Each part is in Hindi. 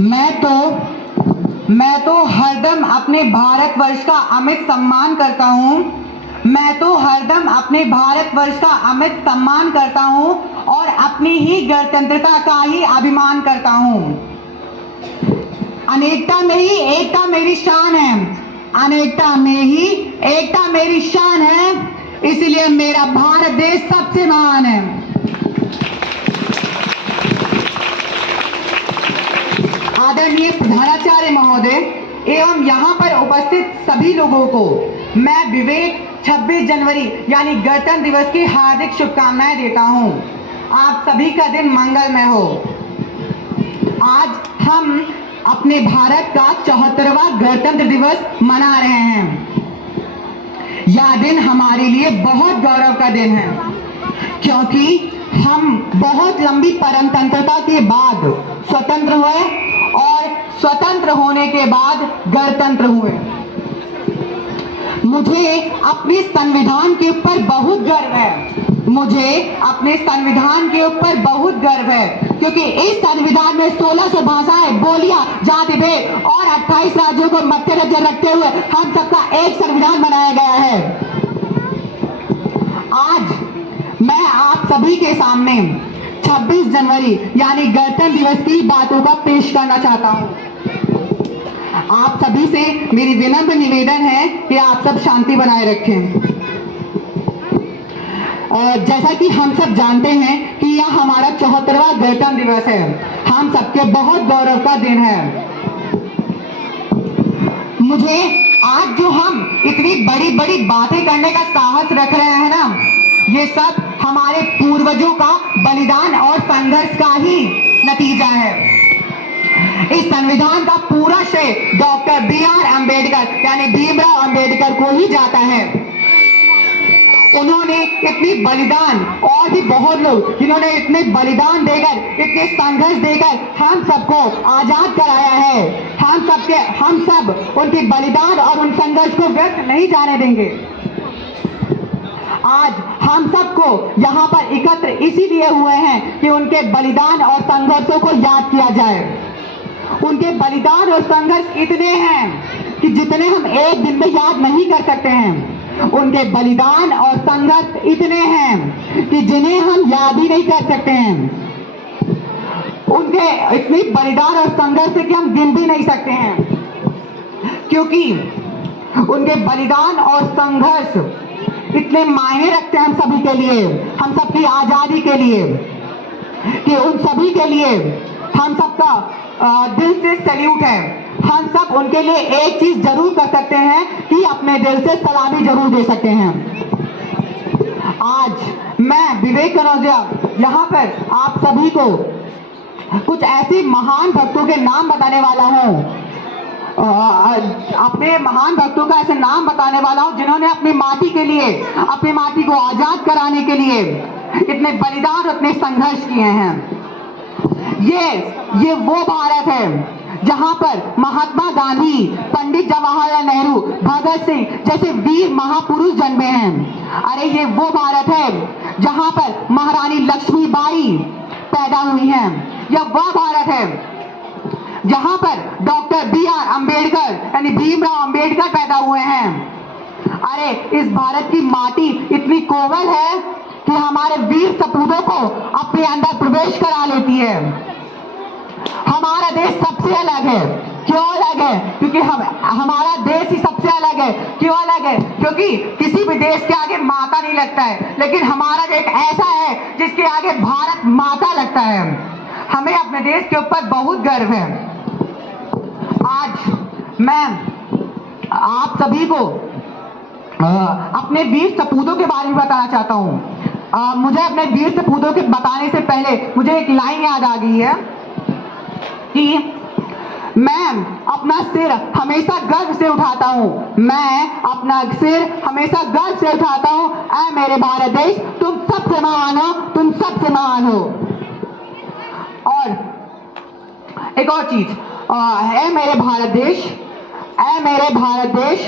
मैं तो हरदम अपने भारतवर्ष का अमित सम्मान करता हूँ। मैं तो हरदम अपने भारतवर्ष का अमित सम्मान करता हूँ और अपनी ही गणतंत्रता का ही अभिमान करता हूँ। अनेकता में ही एकता मेरी शान है। अनेकता में ही एकता मेरी शान है, इसलिए मेरा भारत देश सबसे महान है। आदरणीय प्रधानाचार्य महोदय एवं यहाँ पर उपस्थित सभी लोगों को मैं विवेक 26 जनवरी यानी गणतंत्र दिवस की हार्दिक शुभकामनाएं देता हूँ। आप सभी का दिन मंगलमय हो। आज हम अपने भारत का 74वां गणतंत्र दिवस मना रहे हैं। यह दिन हमारे लिए बहुत गौरव का दिन है, क्योंकि हम बहुत लंबी परतंत्रता के बाद स्वतंत्र हुए और स्वतंत्र होने के बाद गणतंत्र हुए। मुझे अपने संविधान के ऊपर बहुत गर्व है। मुझे अपने संविधान के ऊपर बहुत गर्व है, क्योंकि इस संविधान में 1600 भाषाएं, बोलियां, जाति भेद और 28 राज्यों को मद्देनजर रखते हुए हम सबका एक संविधान बनाया गया है। आज मैं आप सभी के सामने 26 जनवरी यानी गणतंत्र दिवस की बातों का पेश करना चाहता हूं। आप सभी से मेरी विनम्र निवेदन है कि आप सब शांति बनाए रखें। और जैसा कि हम सब जानते हैं कि यह हमारा 74वां गणतंत्र दिवस है। हम सबके बहुत गौरव का दिन है। मुझे आज जो हम इतनी बड़ी बड़ी बातें करने का साहस रख रहे हैं ना, ये सब हमारे पूर्वजों का बलिदान और संघर्ष का ही नतीजा है। इस संविधान का पूरा श्रेय डॉक्टर B.R. अम्बेडकर यानी भीमराव अम्बेडकर को ही जाता है। उन्होंने इतनी बलिदान, और भी बहुत लोग जिन्होंने इतने बलिदान देकर, इतने संघर्ष देकर हम सबको आजाद कराया है। हम सब उनके बलिदान और उन संघर्ष को व्यर्थ नहीं जाने देंगे। आज हम सबको यहाँ पर एकत्र इसीलिए हुए हैं कि उनके बलिदान और संघर्षों को याद किया जाए। उनके बलिदान और संघर्ष इतने हैं कि जितने हम एक दिन में याद नहीं कर सकते हैं। उनके बलिदान और संघर्ष इतने हैं कि जिन्हें हम याद ही नहीं कर सकते हैं। उनके इतने बलिदान और संघर्ष कि हम गिन भी नहीं सकते हैं, क्योंकि उनके बलिदान और संघर्ष इतने मायने रखते हैं हम सभी के लिए, हम सबकी आजादी के लिए, कि उन सभी के लिए हम सबका दिल से सैल्यूट है। हम सब उनके लिए एक चीज जरूर कर सकते हैं कि अपने दिल से सलामी जरूर दे सकते हैं। आज मैं विवेक कनौजिया यहाँ पर आप सभी को कुछ ऐसे महान भक्तों के नाम बताने वाला हूँ। अपने महान भक्तों का ऐसे नाम बताने वाला हूँ जिन्होंने अपनी माटी के लिए, अपनी माटी को आजाद कराने के लिए इतने बलिदान और इतने संघर्ष किए हैं। ये वो भारत है जहां पर महात्मा गांधी, पंडित जवाहरलाल नेहरू, भगत सिंह जैसे वीर महापुरुष जन्मे हैं। अरे ये वो भारत है जहां पर महारानी लक्ष्मीबाई पैदा हुई हैं। यह वह भारत है जहां पर डॉक्टर B.R. अम्बेडकर यानी भीमराव अम्बेडकर पैदा हुए हैं। अरे इस भारत की माटी इतनी कोमल है कि हमारे वीर सपूतों को अपने अंदर प्रवेश करा लेती है। हमारा देश सबसे अलग है। क्यों अलग है? क्योंकि हमारा देश ही सबसे अलग है। क्यों अलग है? क्योंकि किसी भी देश के आगे माता नहीं लगता है, लेकिन हमारा देश ऐसा है जिसके आगे भारत माता लगता है। हमें अपने देश के ऊपर बहुत गर्व है। आज मैं आप सभी को अपने वीर सपूतों के बारे में बताना चाहता हूँ। मुझे अपने वीर सपूतों के बताने से पहले मुझे एक लाइन याद आ गई है कि मैं अपना सिर हमेशा गर्व से उठाता हूँ। मैं अपना सिर हमेशा गर्व से उठाता हूँ। ऐ मेरे भारत देश, तुम सबसे महान हो, तुम सबसे महान हो। और एक और चीज, ऐ मेरे भारत देश, ऐ मेरे भारत देश,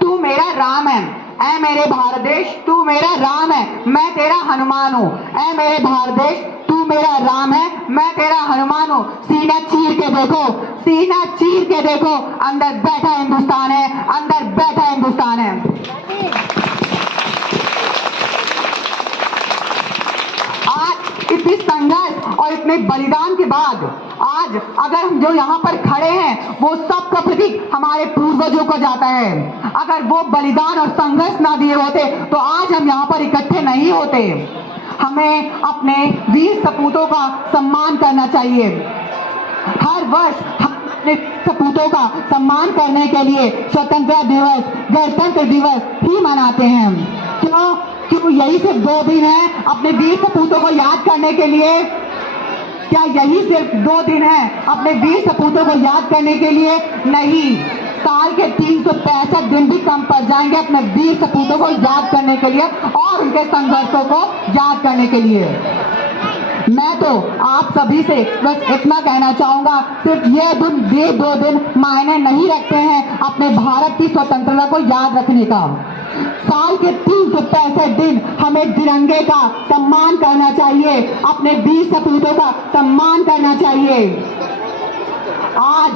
तू मेरा राम है। ऐ मेरे भारत देश, तू मेरा राम है, मैं तेरा हनुमान हूँ। ऐ मेरे भारत देश, तू तू मेरा राम है, मैं तेरा हनुमान हूँ। सीना चीर के देखो, सीना चीर के देखो, अंदर बैठा हिंदुस्तान है, अंदर बैठा हिंदुस्तान है। आज इतनी संघर्ष और इतने बलिदान के बाद आज अगर हम जो यहाँ पर खड़े हैं वो सब का प्रतीक हमारे पूर्वजों को जाता है। अगर वो बलिदान और संघर्ष ना दिए होते तो आज हम यहाँ पर इकट्ठे नहीं होते। हमें अपने वीर सपूतों का सम्मान करना चाहिए। हर वर्ष हम अपने सपूतों का सम्मान करने के लिए स्वतंत्रता दिवस, गणतंत्र दिवस ही मनाते हैं। क्यों यही सिर्फ 2 दिन है अपने वीर सपूतों को याद करने के लिए? क्या यही सिर्फ 2 दिन है अपने वीर सपूतों को याद करने के लिए? नहीं, साल के 365 दिन भी कम पड़ जाएंगे अपने वीर सपूतों को याद करने के लिए और उनके संघर्षों को याद करने के लिए। मैं तो आप सभी से बस इतना कहना चाहूंगा, सिर्फ ये 2 दिन मायने नहीं रखते हैं अपने भारत की स्वतंत्रता को याद रखने का। साल के 365 दिन हमें तिरंगे का सम्मान करना चाहिए, अपने वीर सपूतों का सम्मान करना चाहिए। आज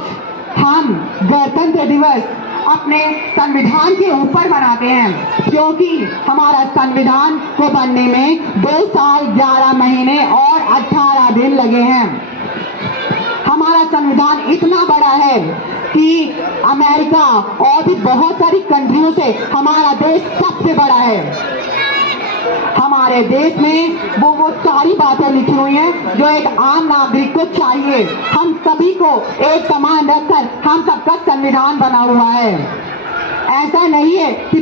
हम गणतंत्र दिवस अपने संविधान के ऊपर मनाते हैं, क्योंकि हमारा संविधान को बनने में 2 साल 11 महीने और 18 दिन लगे हैं। हमारा संविधान इतना बड़ा है कि अमेरिका और भी बहुत सारी कंट्रियों से हमारा देश सबसे बड़ा है। हमारे देश में वो सारी बातें लिखी हुई हैं जो एक आम नागरिक को चाहिए। हम सभी को एक समान रखकर हम सबका संविधान बना हुआ है। ऐसा नहीं है कि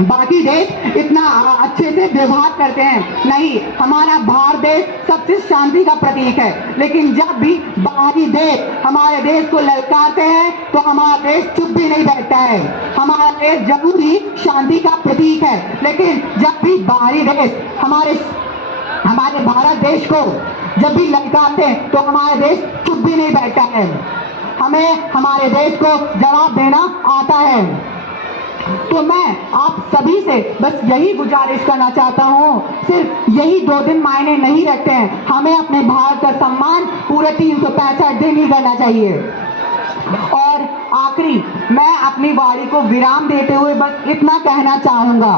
बाकी देश इतना अच्छे से व्यवहार करते हैं, नहीं, हमारा भारत देश सबसे शांति का प्रतीक है। लेकिन जब भी बाहरी देश हमारे देश को ललकारते हैं तो हमारा देश चुप भी नहीं बैठता है। हमारा देश जरूर ही शांति का प्रतीक है, लेकिन जब भी बाहरी देश हमारे भारत देश को जब भी ललकारते हैं तो हमारा देश चुप भी नहीं बैठता है। हमें हमारे देश को जवाब देना आता है। तो मैं आप सभी से बस यही गुजारिश करना चाहता हूँ, सिर्फ यही 2 दिन मायने नहीं रखते हैं, हमें अपने भारत का सम्मान पूरे 365 दिन ही करना चाहिए। और आखिरी मैं अपनी वाणी को विराम देते हुए बस इतना कहना चाहूंगा,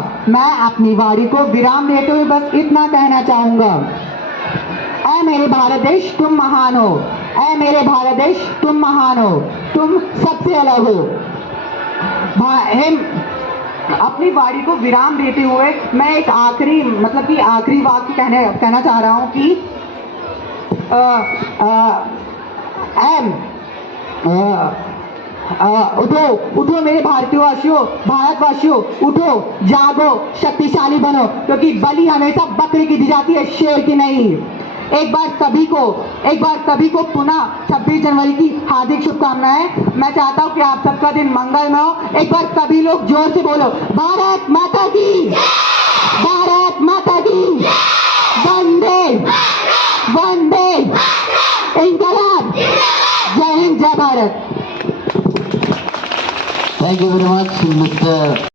ऐ मेरे भारत देश तुम महान हो, ऐ मेरे भारत देश तुम महान हो, तुम सबसे अलग हो। अपनी वाणी को विराम देते हुए मैं एक आखिरी वाक्य कहना चाह रहा हूं कि उठो मेरे भारतवासियों, उठो, जागो, शक्तिशाली बनो, क्योंकि बलि हमेशा बकरी की दी जाती है, शेर की नहीं। एक बार सभी को पुनः 26 जनवरी की हार्दिक शुभकामनाएं। मैं चाहता हूं कि आप सबका दिन मंगलमय हो। एक बार सभी लोग जोर से बोलो, भारत माता की, भारत माता की, वंदे वंदे इंकलाब, जय हिंद, जय Bharat. Thank you very much, Mr.